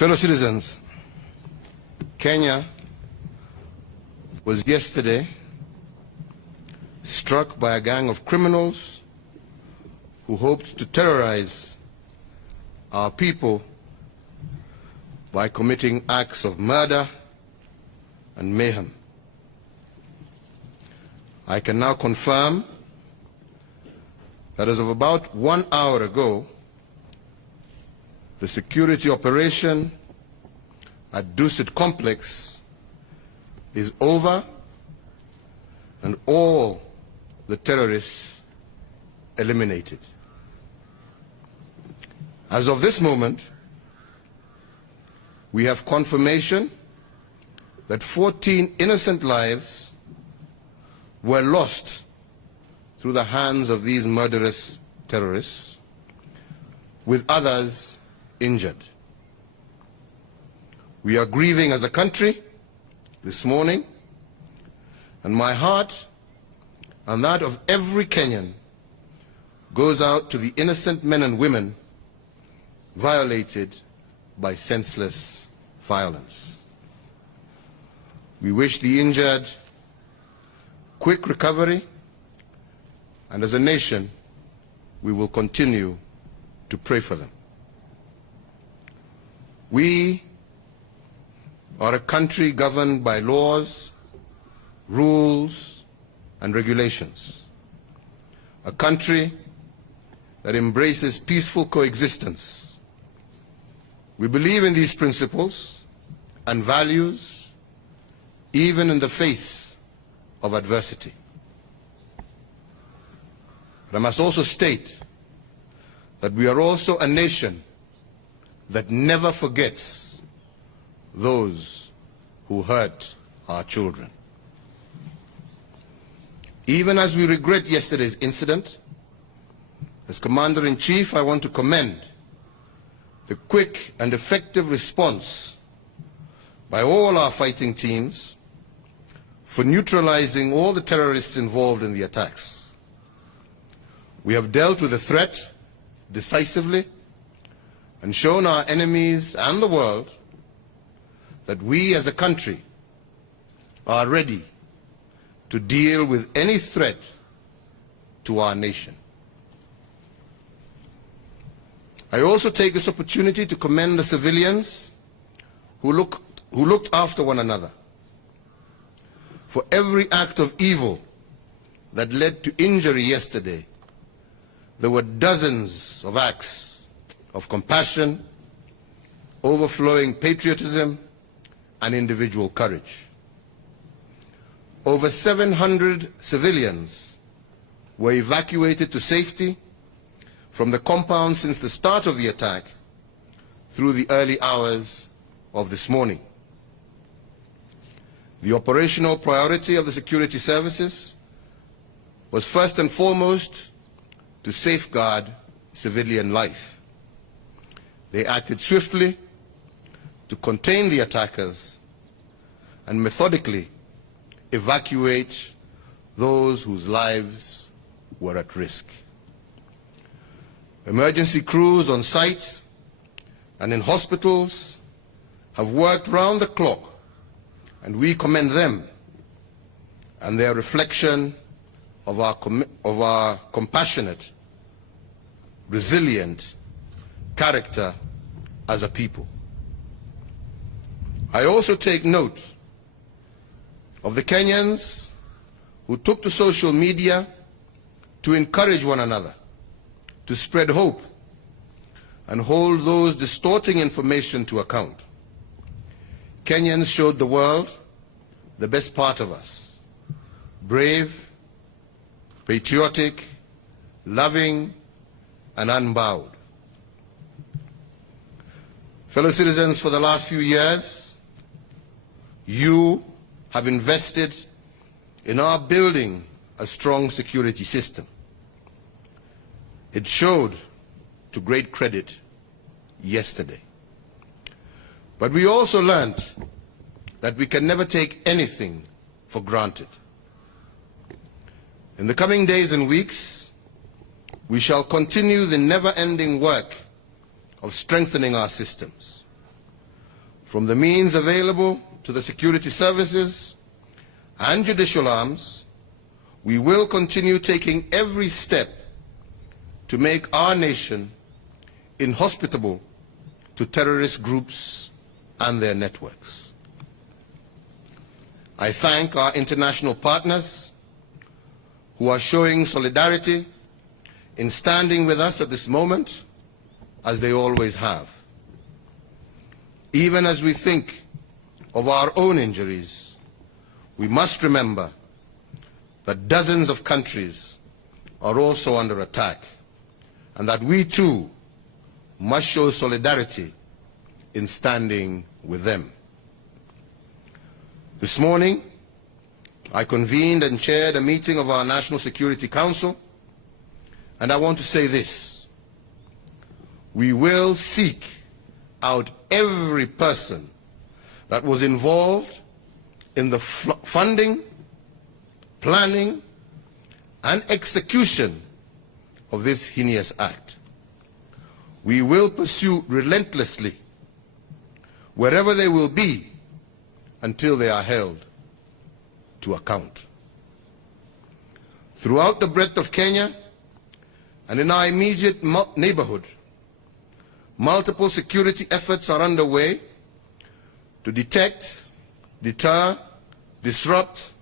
Fellow citizens, Kenya was yesterday struck by a gang of criminals who hoped to terrorize our people by committing acts of murder and mayhem. I can now confirm that as of about 1 hour ago, the security operation at Dusit Complex is over and all the terrorists eliminated. As of this moment, we have confirmation that 14 innocent lives were lost through the hands of these murderous terrorists, with others injured. We are grieving as a country this morning, and my heart and that of every Kenyan goes out to the innocent men and women violated by senseless violence. We wish the injured quick recovery, and as a nation, we will continue to pray for them. We are a country governed by laws, rules, and regulations. A country that embraces peaceful coexistence. We believe in these principles and values even in the face of adversity. But I must also state that we are also a nation that never forgets those who hurt our children. Even as we regret yesterday's incident, as Commander-in-Chief, I want to commend the quick and effective response by all our fighting teams for neutralizing all the terrorists involved in the attacks. We have dealt with the threat decisively and shown our enemies and the world that we as a country are ready to deal with any threat to our nation. I also take this opportunity to commend the civilians who looked after one another. For every act of evil that led to injury yesterday, there were dozens of acts of compassion, overflowing patriotism, and individual courage. Over 700 civilians were evacuated to safety from the compound since the start of the attack through the early hours of this morning. The operational priority of the security services was first and foremost to safeguard civilian life. They acted swiftly to contain the attackers and methodically evacuate those whose lives were at risk. Emergency crews on site and in hospitals have worked round the clock, and we commend them and their reflection of our compassionate, resilient character as a people. I also take note of the Kenyans who took to social media to encourage one another, to spread hope, and hold those distorting information to account. Kenyans showed the world the best part of us: brave, patriotic, loving, and unbowed. Fellow citizens, for the last few years, you have invested in our building a strong security system. It showed to great credit yesterday. But we also learned that we can never take anything for granted. In the coming days and weeks, we shall continue the never-ending work of strengthening our systems. from the means available to the security services and judicial arms, we will continue taking every step to make our nation inhospitable to terrorist groups and their networks. I thank our international partners who are showing solidarity in standing with us at this moment, as they always have. Even as we think of our own injuries, we must remember that dozens of countries are also under attack, and that we too must show solidarity in standing with them. This morning, I convened and chaired a meeting of our National Security Council, and I want to say this: we will seek out every person that was involved in the funding, planning, and execution of this heinous act. We will pursue relentlessly wherever they will be until they are held to account. Throughout the breadth of Kenya and in our immediate neighborhood, multiple security efforts are underway to detect, deter, disrupt,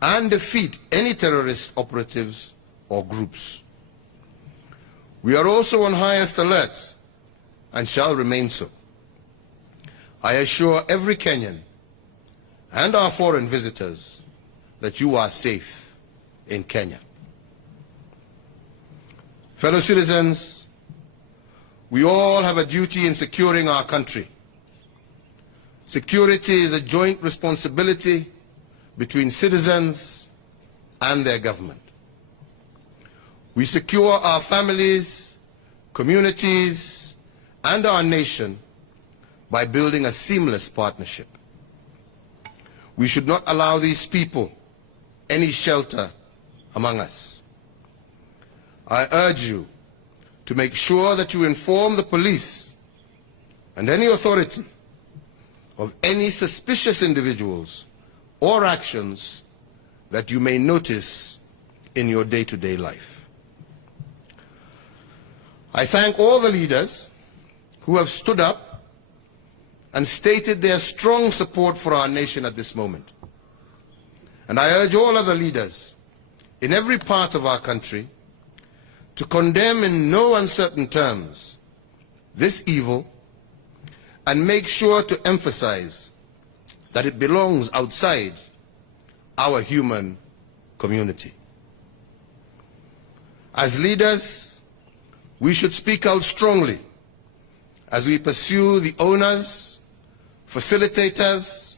and defeat any terrorist operatives or groups. We are also on highest alert and shall remain so. I assure every Kenyan and our foreign visitors that you are safe in Kenya. Fellow citizens, we all have a duty in securing our country. Security is a joint responsibility between citizens and their government. We secure our families, communities, and our nation by building a seamless partnership. We should not allow these people any shelter among us. I urge you to make sure that you inform the police and any authority of any suspicious individuals or actions that you may notice in your day-to-day life. I thank all the leaders who have stood up and stated their strong support for our nation at this moment. And I urge all other leaders in every part of our country to condemn in no uncertain terms this evil and make sure to emphasize that it belongs outside our human community. As leaders, we should speak out strongly as we pursue the owners, facilitators,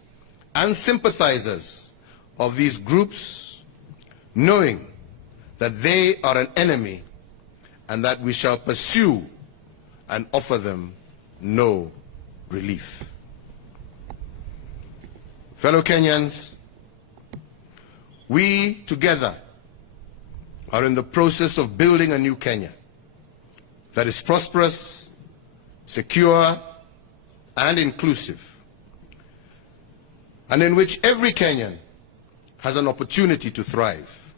and sympathizers of these groups, knowing that they are an enemy and that we shall pursue and offer them no relief. Fellow Kenyans, we together are in the process of building a new Kenya that is prosperous, secure, and inclusive, and in which every Kenyan has an opportunity to thrive.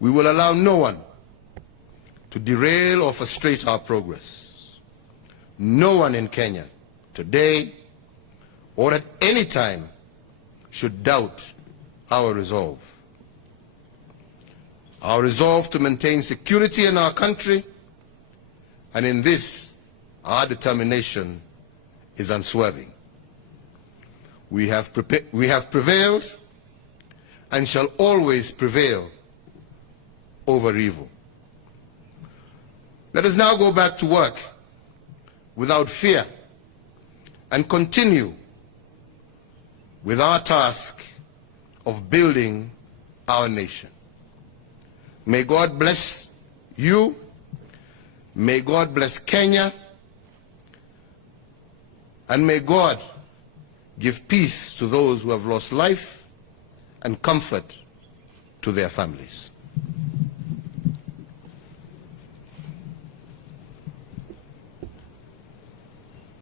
We will allow no one to derail or frustrate our progress. No one in Kenya, today or at any time, should doubt our resolve. Our resolve to maintain security in our country, and in this, our determination is unswerving. We have prevailed and shall always prevail over evil. Let us now go back to work without fear and continue with our task of building our nation. May God bless you. May God bless Kenya. And may God give peace to those who have lost life and comfort to their families.